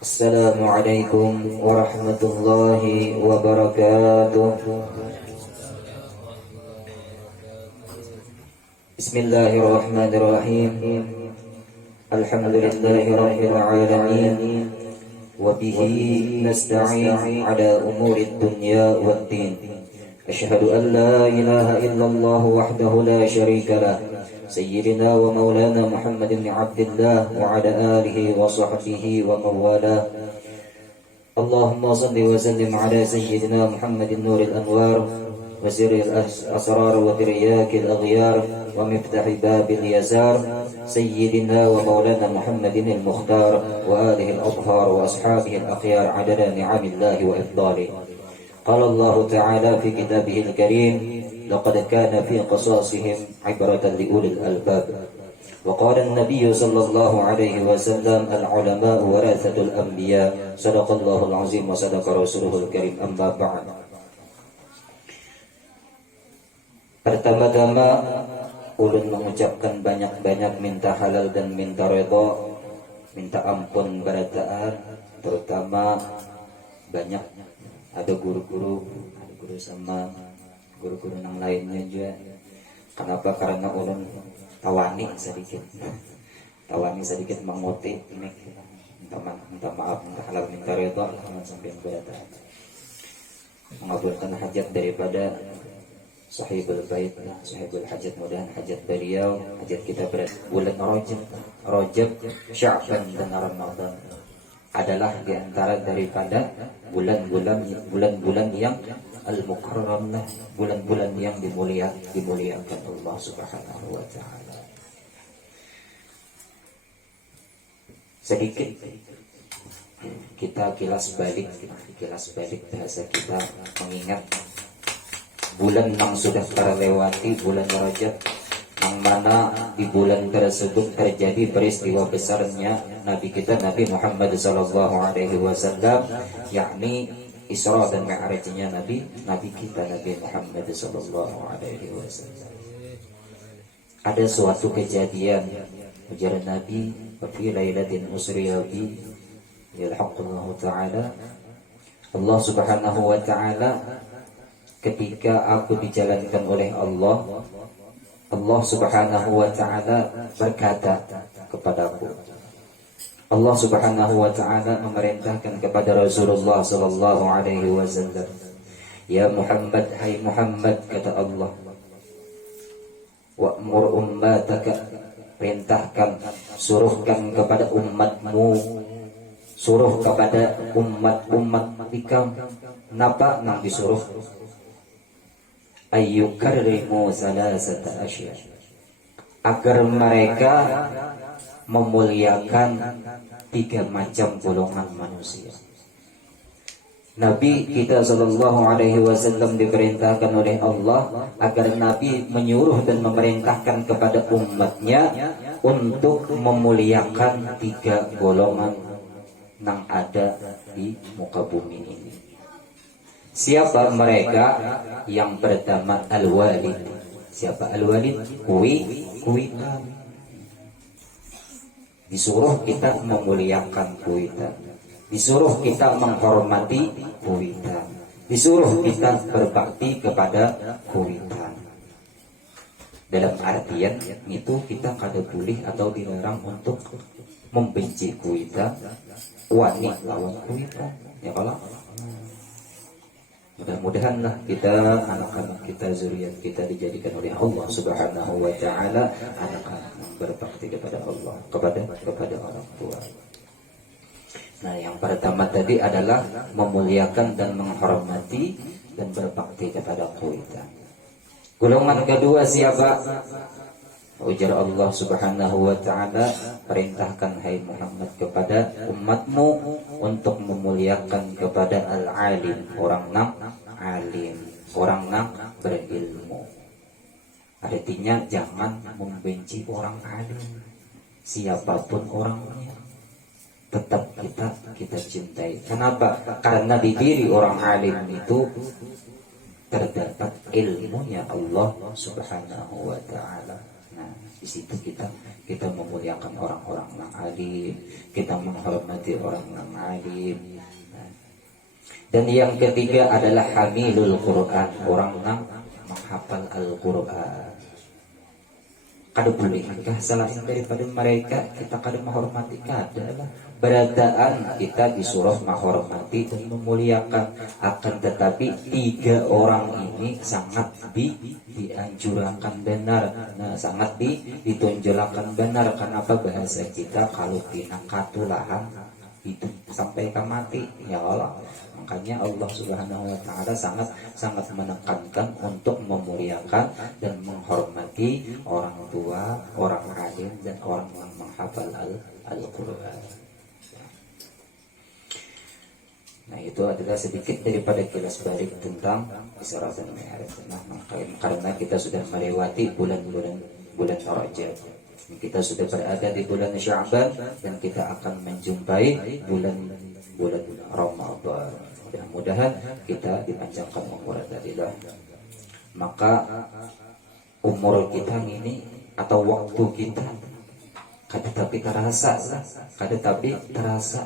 Assalamualaikum warahmatullahi wabarakatuh. Bismillahirrahmanirrahim. Alhamdulillahi rabbil alamin. Wa bihi nasta'in ala umuri dunya waddin. Asyhadu an la ilaha illallah wahdahu la syarika lah. سيدنا ومولانا محمد بن عبد الله وعلى آله وصحبه ومن والاه. اللهم صل وسلم على سيدنا محمد نور الأنوار وسر الأسرار وترياك الأغيار ومفتاح باب اليسار سيدنا ومولانا محمد المختار وآله الأطهار وأصحابه الأخيار عدد نعم الله وإفضاله. قال الله تعالى في كتابه الكريم: لقد كان في قصاصهم عبرة لأولي الألباب. وقال النبي صلى الله عليه وسلم: العلماء ورثة الأنبياء. صدق الله العظيم وصدق رسوله الكريم. أما بعد. Pertama-tama ulun mengucapkan banyak-banyak minta halal dan minta redha, minta ampun pada taat, terutama banyak ada guru-guru sama guru-guru yang lainnya juga. Kenapa? Karena ulun tawani sedikit mengotik ini. Minta maaf, minta halal, minta redha, sampai kepada mengabulkan hajat daripada sahibul bait, sahibul hajat. Mudah hajat beliau, hajat kita pada bulan Rajab, Sya'ban dan Ramadan adalah diantara daripada bulan-bulan yang al-mukarram, bulan-bulan yang dimuliakan Allah Subhanahu wa taala. Sedikit kita kilas balik bahasa kita, mengingat bulan yang sudah terlewati, bulan Rajab, yang mana di bulan tersebut terjadi peristiwa besarnya Nabi kita Nabi Muhammad sallallahu alaihi wasallam, yakni Isra dan Mi'rajnya Nabi kita Nabi Muhammad sallallahu alaihi wasallam. Ada suatu kejadian, ujar Nabi, fi lailatin usriya bi yalhaqullahu ta'ala, Allah Subhanahu wa ta'ala ketika aku dijalankan oleh Allah Subhanahu wa ta'ala berkata kepadaku. Allah Subhanahu wa ta'ala memerintahkan kepada Rasulullah sallallahu alaihi wasallam, ya Muhammad, hai Muhammad, kata Allah, wa'mur ummataka, perintahkan, suruhkan kepada umatmu, suruh kepada umat ikam. Napa nang disuruh? Ayyukarrimu salasata asya, agar mereka memuliakan 3 macam golongan manusia. Nabi kita sallallahu alaihi wasallam diperintahkan oleh Allah agar Nabi menyuruh dan memerintahkan kepada umatnya untuk memuliakan 3 golongan yang ada di muka bumi ini. Siapa mereka? Yang pertama al-walid. Siapa al-walid? Kuitan. Disuruh kita memuliakan kuitan, disuruh kita menghormati kuitan, disuruh kita berbakti kepada kuitan. Dalam artian itu kita kada boleh atau dilarang untuk membenci kuitan, wani lawan kuitan. Ya kalau mudah-mudahanlah kita, anak-anak kita, zuriat kita dijadikan oleh Allah Subhanahu wa ta'ala anak-anak yang berbakti kepada Allah, kepada orang tua. Nah, yang pertama tadi adalah memuliakan dan menghormati dan berbakti kepada kuitan. Golongan kedua siapa? Ujar Allah Subhanahu wa ta'ala, perintahkan hai Muhammad kepada umatmu untuk memuliakan kepada al-alim, orang nang alim, orang nang berilmu. Artinya jangan membenci orang alim, siapapun orangnya, tetap kita cintai. Kenapa? Karena di diri orang alim itu terdapat ilmunya Allah Subhanahu wa ta'ala. Nah, di situ kita memuliakan orang-orang yang alim, kita menghormati orang yang alim. Nah, dan yang ketiga adalah hamilul Quran, orang yang menghafal Al-Quran. Kada bolehkah selain daripada mereka kita kada menghormati? Kada lah. Beradaan kita disuruh menghormati dan memuliakan. Akan tetapi tiga orang ini sangat dianjurkan benar. Nah, sangat ditunjukkan benar. Kenapa? Bahasa kita kalau tina katulahan itu sampai ke mati, ya Allah. Makanya Allah Subhanahu wa taala sangat menekankan untuk memuliakan dan menghormati orang tua, orang alim dan orang yang menghafal Al-Qur'an. Nah, itu adalah sedikit daripada kilas balik tentang Isra dan Mi'raj. Nah, karena kita sudah melewati bulan Rajab. Kita sudah berada di bulan Sya'ban dan kita akan menjumpai bulan Ramadan. Mudah-mudahan kita dipanjangkan umur darilah. Maka umur kita ini atau waktu kita kada tapi terasa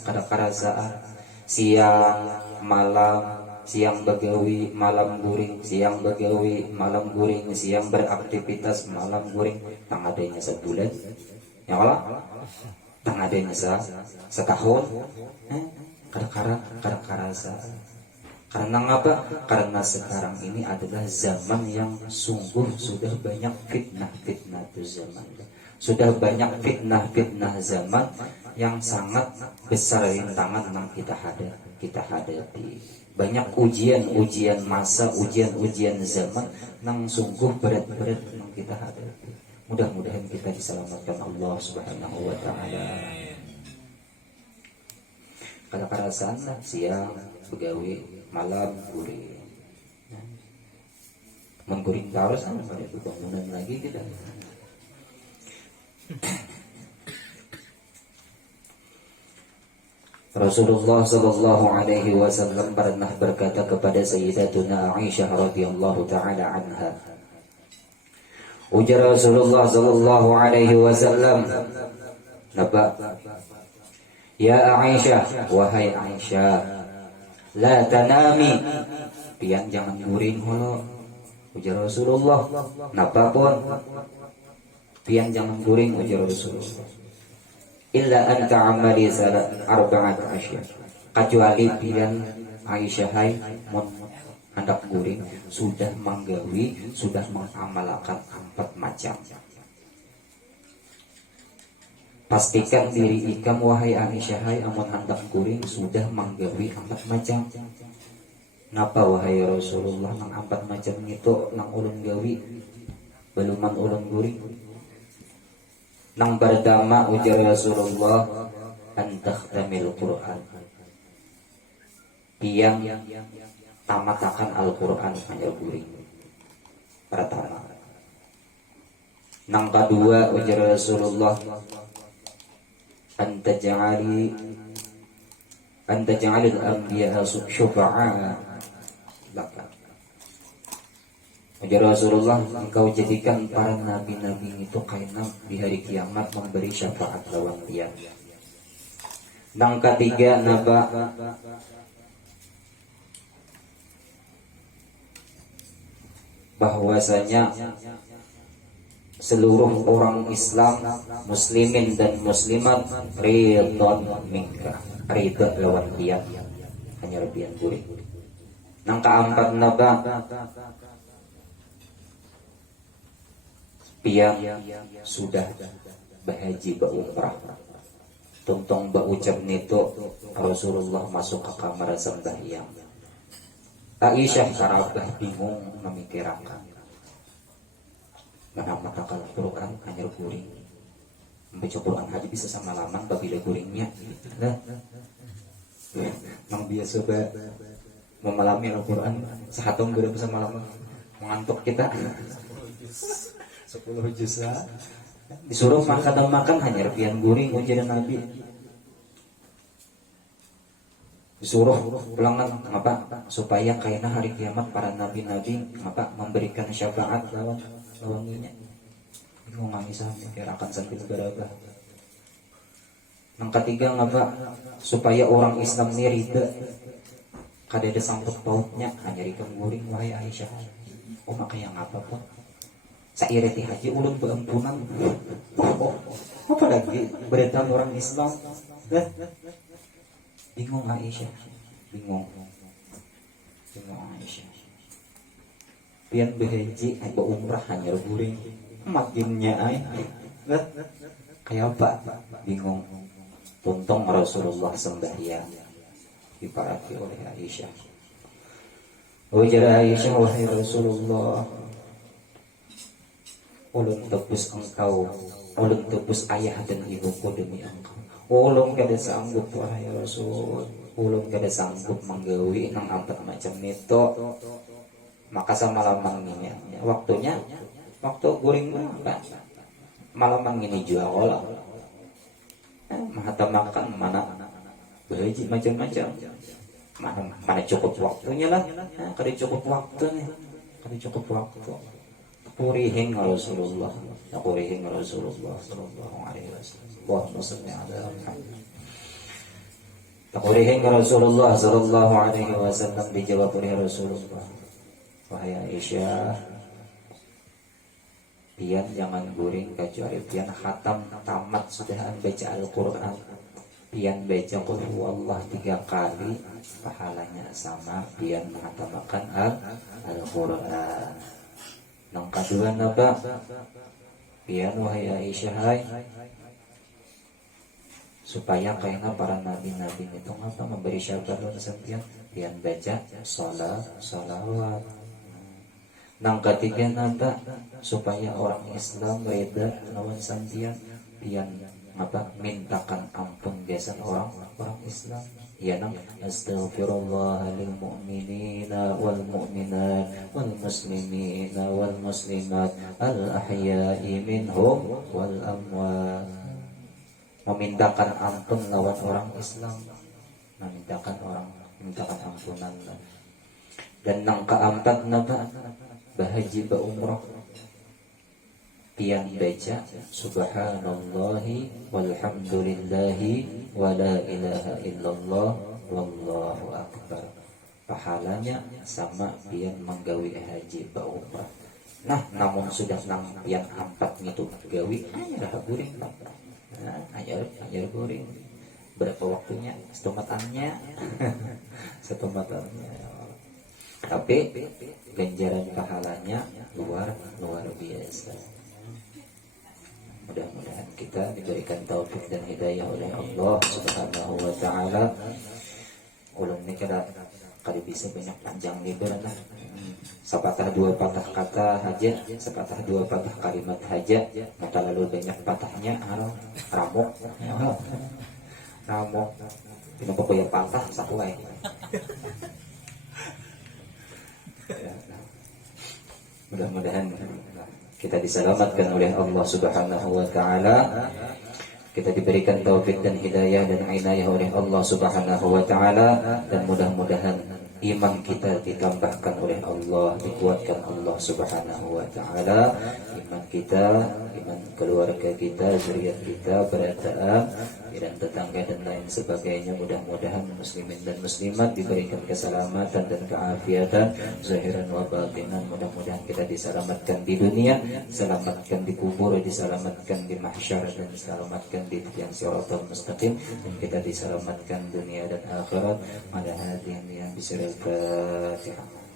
kada kerasaan. Siang malam, siang begawi malam guring, siang begawi malam guring, siang beraktivitas malam guring. Tang adanya sebulan, ya Allah, tang adanya setahun, kada karasa. Karena ngapa? Karena sekarang ini adalah zaman yang sungguh sudah banyak fitnah itu zaman. Sudah banyak fitnah zaman yang sangat besar rintangan yang kita hadapi. Banyak ujian masa, ujian zaman yang sungguh berat yang kita hadapi. Mudah-mudahan kita diselamatkan Allah Subhanahu wa taala. Kalau perasaan siang begawe, malam guring. Mengguring terus sama pada bangunan lagi kita. Rasulullah sallallahu alaihi wasallam pernah berkata kepada Sayyidatuna Aisyah radhiyallahu taala anha. Ujar Rasulullah sallallahu alaihi wasallam, "Napa? Ya Aisyah, wahai Aisyah, la tanami, pian jangan guring holo." Ujar Rasulullah, "Napa pun?" Pian jangan guring, ujar Rasulullah. Illa an ta'amali arba'at asyar, kecuali pian Aisyah hai mun hendak guring sudah menggawi, sudah mengamalkan 4 macam. Pastikan diri ikam wahai Aisyah hai amun hendak guring sudah menggawi 4 macam. Napa wahai Rasulullah nang 4 macam itu nang ulun gawi beluman ulun guring? Nang pertama ujar Rasulullah, antakhtamil Quran, piang tamatakan Al-Quran hanya guring pertama. Nang kedua ujar Rasulullah, antaj'alil anbiya syufa'a laka. Ujar Rasulullah, engkau jadikan para nabi-nabi itu kainam di hari kiamat memberi syafaat lawan dia. Nang ketiga naba bahwasanya seluruh orang Islam, muslimin dan muslimat ridon minka, ridho lawan dia, hanya lebihan guring. Nang keempat naba piang sudah berhaji berumrah. Tungtong berucap nito Rasulullah masuk ke kamar sembahyang. Aisyah karabah bingung memikirkan. Menamatakan Quran hanya guring. Membaca Quran haji bisa sama laman babila guringnya. Nah, yang biasa memalami Al-Quran sehatong gede bisa malam mengantuk kita. 10 juz disuruh makan hanya repian guring ujar Nabi. Disuruh pulangan apa supaya kaina hari kiamat para nabi-nabi apa memberikan syafaat lawannya. bingung Aisyah mikir akan sambil berabah. Yang ketiga ngapa supaya orang Islam ini rida kadada sangkut pautnya hanya rikam guring wahai Aisyah. Oh makanya ngapa pun saireti haji ulun beampunan. Apa lagi beretan orang Islam? Bingung Aisyah, bingung Aisyah. Pian behaji ay umrah hanya guring makinnya ay. Kayak apa? Bingung. Tuntung Rasulullah sembahyang diparati oleh Aisyah. Wajar Aisyah, wahai Rasulullah, ulun tebus engkau, ulun tebus ayah dan ibuku demi engkau. Ulun kada sanggup wahai Rasul, ulun kada sanggup menggawi nang empat macam itu. Maka sama lamang ini waktunya, waktu guring apa? Malaman ini jual olah. Mahata makan mana berhaji macam-macam. Mana cukup waktunya lah. Kada cukup waktunya, kada cukup waktu. Kurihin Rasulullah, kurihin Rasulullah sallallahu alaihi wasallam. Allahumma shalli ala Muhammad. Kurihin Rasulullah sallallahu alaihi wasallam dijawab oleh Rasulullah. Wahai Aisyah, pian jangan guring kecuali pian khatam tamat sudah baca Al-Quran. Pian baca qul huwallah 3 kali, pahalanya sama pian menghatamakan Al-Quran. Yang kedua napa? Pian wahai Aisyah, supaya kayaknya para nabi-nabi itu ngapa memberi syafaat sampeyan pian baca salawat. Nang ketiga napa supaya orang Islam reda lawan sampeyan pian apa mintakan ampun biasa orang Islam ya nang astaghfirullah lil mu'minina wal mu'minat wal muslimina wal muslimat al ahya'i minhum wal amwat. Memintakan ampun lawan orang Islam, memintakan ampunan. Dan nang keempat napa bahaji ba umrah pian baca subhanallahi walhamdulillahi wa la ilaha illallah wallahu akbar. Pahalanya sama pian menggawi haji ba umrah. Nah, namun sudah nang pian 4 gitu gawi dah guring. Nah, ajar guring. Berapa waktunya? Setomatannya. Tapi ganjaran pahalanya luar biasa. Mudah-mudahan kita diberikan taufik dan hidayah oleh Allah Subhanahu wa taala. Ulun ini kada bisa banyak panjang lebar lah. Sepatah 2 patah kata haja, sepatah 2 patah kalimat haja, maka lalu banyak patahnya ramok. Kenapa kau yang patah sakuai? Mudah-mudahan kita diselamatkan oleh Allah Subhanahu wa taala. Kita diberikan taufik dan hidayah dan inayah oleh Allah Subhanahu wa taala, dan mudah-mudahan iman kita ditambahkan oleh Allah, dikuatkan Allah Subhanahu wa taala. Iman kita, iman keluarga kita, zuriat kita, berataan dan tetangga dan lain sebagainya. Mudah-mudahan muslimin dan muslimat diberikan keselamatan dan keafiatan zahiran wa batinan. Mudah-mudahan kita diselamatkan di dunia, diselamatkan di kubur, diselamatkan di mahsyar, dan diselamatkan di tiang siratal mustaqim, dan kita diselamatkan dunia dan akhirat. Pada hadiah yang bisa Al-Fatihah.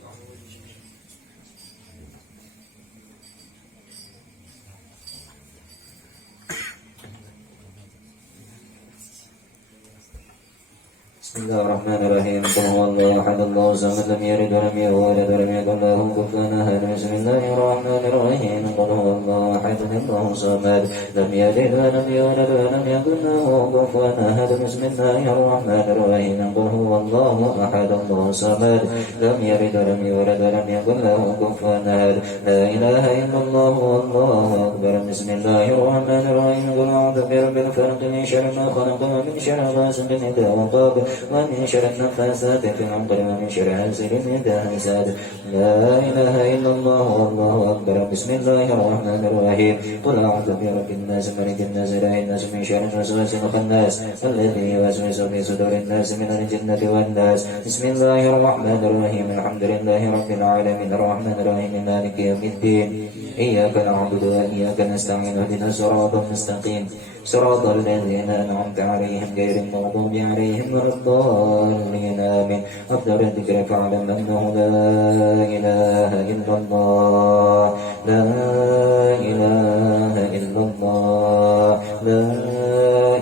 Bismillahirrahmanirrahim. Allahu ahad, Allahu samad, lam yalid wa lam yulad wa lam yakul lahu kufuwan ahad. Bismillahirrahmanirrahim. Allahu ahad, Allahu samad, lam yalid wa lam yulad wa lam yakul lahu kufuwan ahad. Bismillahirrahmanirrahim. Allahu ahad, Allahu samad, lam yalid wa lam yulad wa lam yakul lahu kufuwan ahad. La ilaha illallah wallahu akbar. Bismillahirrahmanirrahim. Qul a'udzu birabbil falaq min syarri ma khalaq wa min syarri ghasiqin idha waqab ومن شر النفاثات في العقد ومن شر حاسد إذا حسد. لا إله إلا الله والله أكبر. بسم الله الرحمن الرحيم. قل أعوذ برب الناس ملك الناس إله الناس من شر الوسواس الخناس الذي يوسوس في صدور الناس من الجنة والناس. بسم الله الرحمن الرحيم. الحمد لله رب العالمين الرحمن الرحيم مالك يوم الدين. إياك نعبد وإياك نستعين اهدنا الصراط المستقيم صراط الذين أنعمت عليهم غير المغضوب عليهم ولا الضالين آمين. أفضل الذكر فاعلم أنه لا إله إلا الله. لا إله إلا الله. لا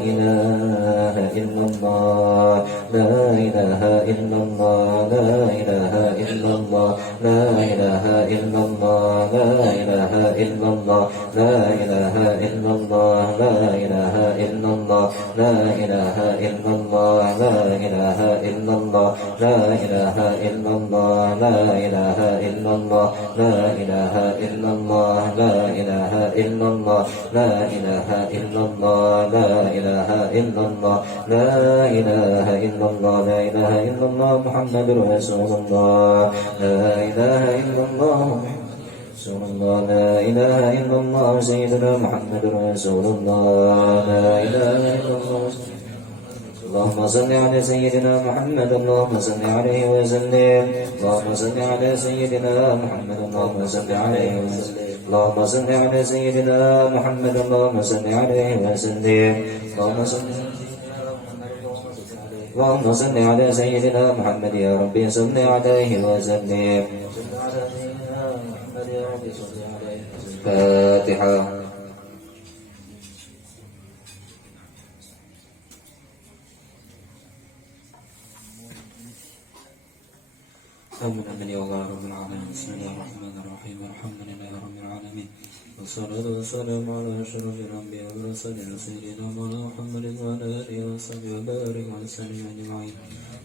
إله إلا الله. لا إله إلا الله. لا إله إلا الله. لا إله إلا الله. لا إله إلا الله. لا إله إلا الله. لا إله إلا الله. لا إله إلا الله. لا إله إلا الله. لا إله إلا الله. لا إله إلا الله. لا إله إلا الله. لا إله إلا الله. لا إله إلا الله. لا إله إلا الله. لا إله إلا الله. لا إله إلا الله محمد رسول الله. لا إله إلا الله رسول الله. لا إله إلا الله سيدنا محمد رسول الله. لا إله إلا الله. اللهم صل على سيدنا محمد. اللهم صل عليه وسلم. اللهم صل على سيدنا محمد. اللهم صل عليه وسلم. اللهم صل على سيدنا محمد. اللهم صل عليه وسلم. اللهم صل اللهم صل على سيدنا محمد. يا ربي صل عليه وسلم. فاتحة. آمين يا الله رب العالمين. بسم الله الرحمن الرحيم. الحمد لله رب العالمين والصلاة والسلام على أشرف الأنبياء والمرسلين سيدنا مولانا محمد وعلى آله وصحبه وبارك وسلم أجمعين.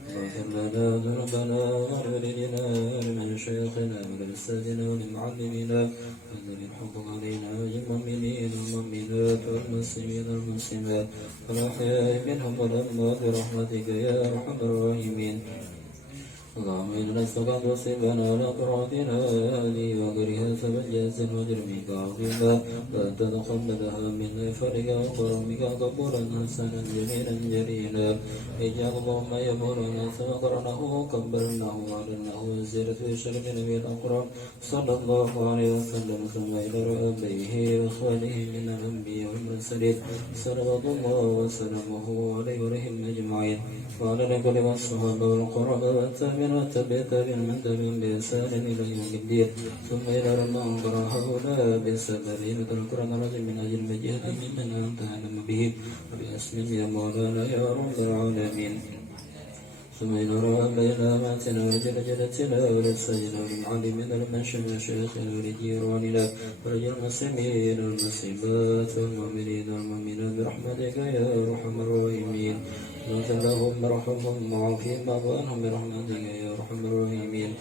اغفر لنا ذنوبنا ولوالدينا ولمشايخنا ولأستاذنا ولمعلمينا وذل الحقوق علينا وللمؤمنين والمؤمنات والمسلمين والمسلمات والأحياء منهم والأموات برحمتك يا أرحم الراحمين. اللهم إنا نستغفرك وصيبنا على طاعتنا هذه وكرهات وجاز وجرمك عظيما وأن تتقبلها منا فرجا وكرمك قبولا حسنا جميلا جليلا. اجعل اللهم يمرنا فقرنه وكبرناه وعلناه وزيرة شرف نبي الأكرم صلى الله عليه وسلم ثم إلى ربه وإخوانه من الأنبياء والمرسلين صلوات الله وسلامه عليه وعليهم أجمعين وعلى كل الصحابة والقرباء والتابعين والتابعين من تبعهم بإحسان إلى يوم الدين. ثم إلى ربهم قرأ هؤلاء بالسبرين القرآن العظيم من أجل مجيئة ممن أنت أعلم به وبأسمه يا مولانا يا رب العالمين. ثم إلى ربنا أماتنا وجلجلتنا ولسجنا وللعالمين والمنشم وشيخنا ولجيراننا ولجل المسلمين والمسلمات والمؤمنين والمؤمنات برحمتك يا أرحم الراحمين. واغفر لهم وارحمهم وعافهم واعف عنهم برحمتك يا أرحم الراحمين.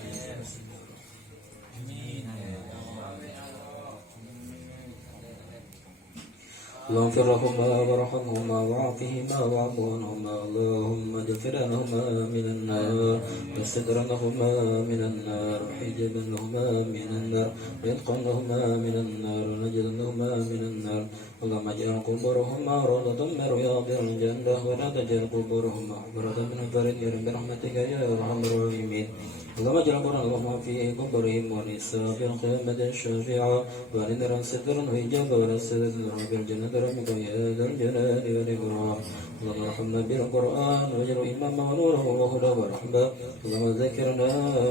اللهم اغفر لهما وارحمهما وعافهما واعف عنهما. اللهم اغفر لهما من النار واستر لهما من النار وحجبا لهما من النار رزقا لهما من النار ونجدا لهما من النار. اللهم اجعل قبورهما روضة من رياض الجنة ولا تجعل قبورهما حفرة من حفر النار برحمتك يا أرحم الراحمين. اللهم اجعل قبورهما في قبورهم ونساء في القيامة الشافعة ولنرى سترا وإجابة ولا ستر في الجنة ربك يا ذا الجلال والإكرام. اللهم ارحمنا بالقرآن واجعل إماما ونورا وهدى ورحمة. اللهم ذكرنا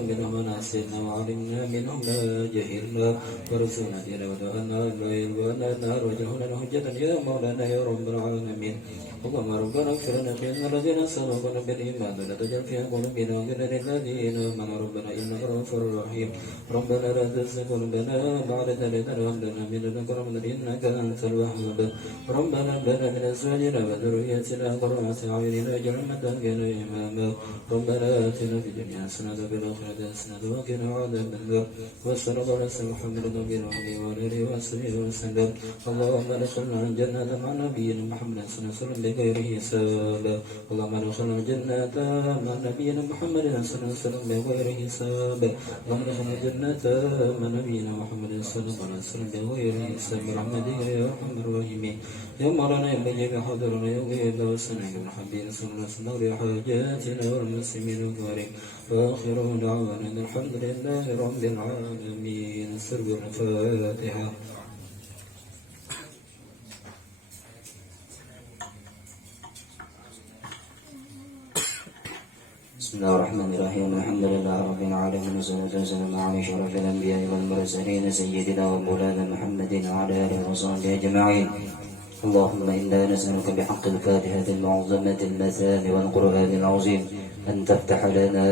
منه ما نسينا وعلمنا منه ما جهلنا وارزقنا تلاوته الليل والنهار واجعله لنا حجة يا مولانا يا رب العالمين. اللهم ربنا اغفر لنا الذين سبقونا بالإيمان ولا تجعل في قلوبنا غلا للذين آمنوا ربنا إنك غفور رحيم. ربنا لا تزغ قلوبنا بعد إذ هديتنا وهب لنا من لدنك رحمة إنك أنت الوهاب. ربنا هب لنا من أزواجنا وذرياتنا قرة أعين واجعلنا للمتقين إماما. ربنا آتنا في الدنيا حسنة وفي الآخرة حسنة وقنا عذاب النار. وصلى الله على سيدنا محمد وعلى آله وصحبه وسلم. اللهم ادخلنا الجنة مع نبينا محمد صلى الله عليه وسلم بغير حساب اللهم ادخلنا الجنة مع نبينا محمد صلى الله عليه وسلم بغير حساب اللهم ادخلنا الجنة مع نبينا محمد صلى الله عليه وسلم بغير حساب برحمتك يا أرحم الراحمين يا مولانا يا مجيب حضرنا يا غيب وسنة يا حبيب صلى الله عليه وسلم لحاجاتنا والمسلمين الكريم وآخر دعوانا الحمد لله رب العالمين سر الفاتحة. بسم الله الرحمن الرحيم الحمد لله رب العالمين والصلاة والسلام على أشرف الأنبياء والمرسلين سيدنا ومولانا محمد وعلى آله وصحبه أجمعين. اللهم إنا نسألك بحق الفاتحة المعظمة المثاني والقرآن العظيم أن تفتح لنا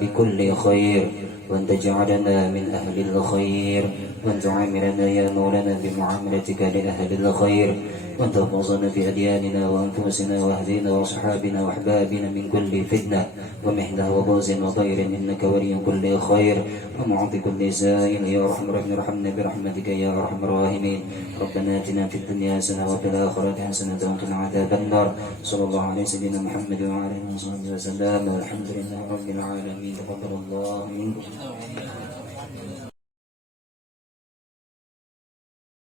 بكل خير وأن تجعلنا من أهل الخير وأن تعاملنا يا مولانا بمعاملتك لأهل الخير وأن تحفظنا في أدياننا وأنفسنا وأهلنا وأصحابنا وأحبابنا من كل فتنة ومحنة وبغض وضير إنك ولي كل خير ومعطي كل سائل يا أرحم الراحمين ارحمنا برحمتك يا أرحم الراحمين. ربنا آتنا في الدنيا حسنة وفي الآخرة حسنة وقنا عذاب النار. صلى الله على سيدنا محمد وعلى آله وصحبه وسلم والحمد لله رب العالمين. تقبل الله منكم.